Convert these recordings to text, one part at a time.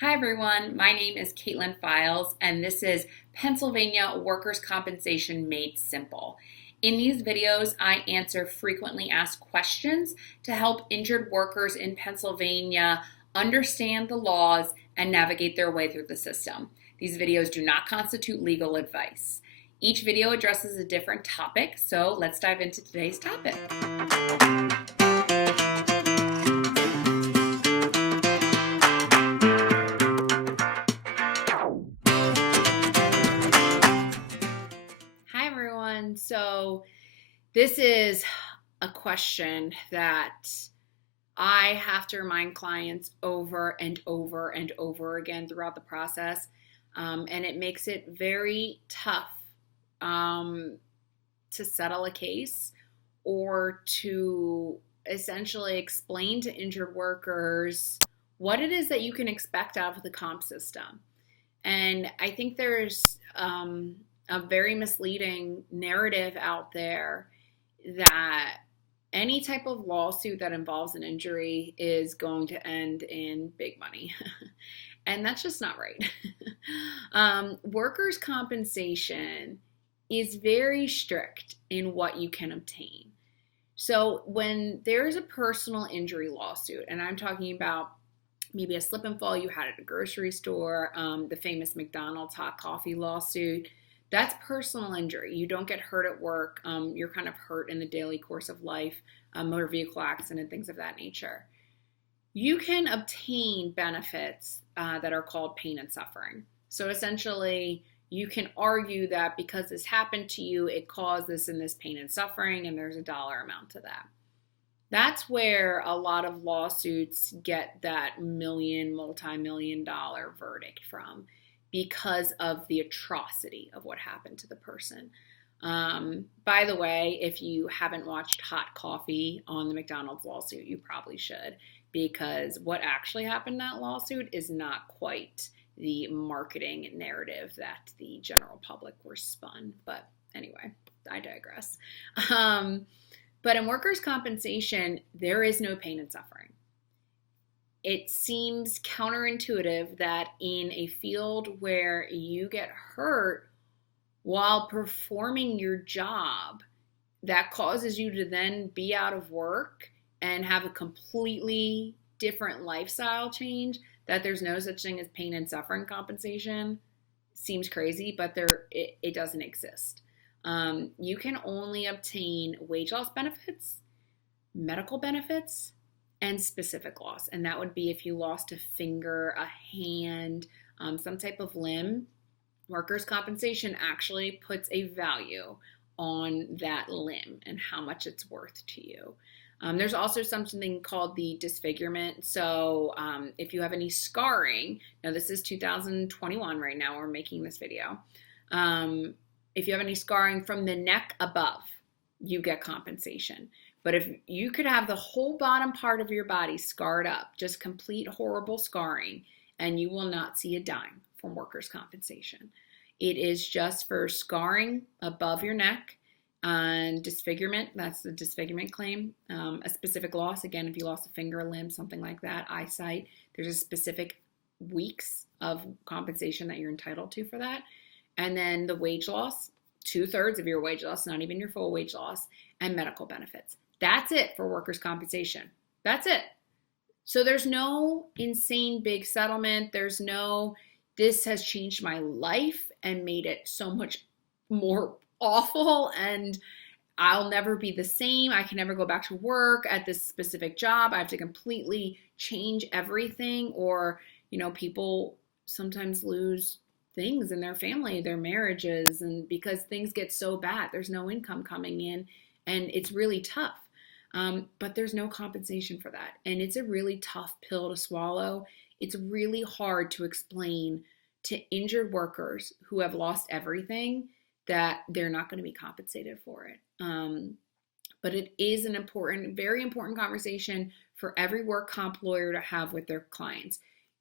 Hi everyone, my name is Kaitlin Files and this is Pennsylvania Workers' Compensation Made Simple. In these videos, I answer frequently asked questions to help injured workers in Pennsylvania understand the laws and navigate their way through the system. These videos do not constitute legal advice. Each video addresses a different topic, so let's dive into today's topic. Hi everyone. So this is a question that I have to remind clients over and over and over again throughout the process. And it makes it very tough to settle a case or to essentially explain to injured workers what it is that you can expect out of the comp system. And I think there's a very misleading narrative out there that any type of lawsuit that involves an injury is going to end in big money. And that's just not right. Workers' compensation is very strict in what you can obtain. So when there's a personal injury lawsuit, and I'm talking about maybe a slip and fall you had at a grocery store, the famous McDonald's hot coffee lawsuit, that's personal injury. You don't get hurt at work. You're kind of hurt in the daily course of life, motor vehicle accident, things of that nature. You can obtain benefits that are called pain and suffering. So essentially, you can argue that because this happened to you, it caused this and this pain and suffering, and there's a dollar amount to that. That's where a lot of lawsuits get that multi-million dollar verdict from, because of the atrocity of what happened to the person. By the way, if you haven't watched Hot Coffee on the McDonald's lawsuit, you probably should, because what actually happened in that lawsuit is not quite the marketing narrative that the general public were spun. But anyway, I digress. But in workers' compensation, there is no pain and suffering. It seems counterintuitive that in a field where you get hurt while performing your job, that causes you to then be out of work and have a completely different lifestyle change, that there's no such thing as pain and suffering compensation. Seems crazy, but it doesn't exist. You can only obtain wage loss benefits, medical benefits, and specific loss. And that would be if you lost a finger, a hand, some type of limb. Workers' compensation actually puts a value on that limb and how much it's worth to you. There's also something called the disfigurement. So if you have any scarring, now this is 2021 right now, we're making this video. If you have any scarring from the neck above, you get compensation. But if you could have the whole bottom part of your body scarred up, just complete horrible scarring, and you will not see a dime from workers' compensation. It is just for scarring above your neck and disfigurement. That's the disfigurement claim. A specific loss, again, if you lost a finger, a limb, something like that, eyesight, there's a specific weeks of compensation that you're entitled to for that. And then the wage loss, 2/3 of your wage loss, not even your full wage loss, and medical benefits. That's it for workers' compensation. That's it. So there's no insane big settlement. There's no, this has changed my life and made it so much more awful and I'll never be the same. I can never go back to work at this specific job. I have to completely change everything. Or, people sometimes lose things in their family, their marriages, and because things get so bad, there's no income coming in and it's really tough. But there's no compensation for that. And it's a really tough pill to swallow. It's really hard to explain to injured workers who have lost everything that they're not going to be compensated for it. But it is an important, very important conversation for every work comp lawyer to have with their clients.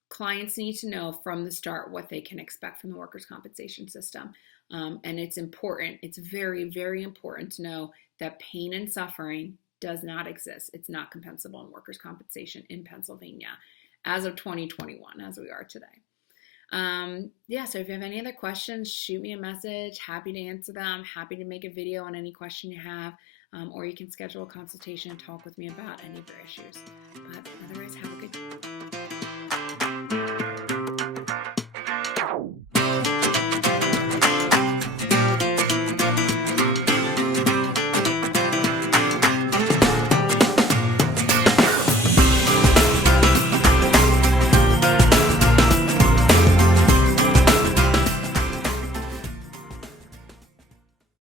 Clients need to know from the start what they can expect from the workers' compensation system. And it's important. It's very, very important to know that pain and suffering does not exist. It's not compensable in workers' compensation in Pennsylvania. as of 2021, as we are today. Yeah, so if you have any other questions, shoot me a message. Happy to answer them. Happy to make a video on any question you have, or you can schedule a consultation and talk with me about any of your issues. But otherwise, have a good day.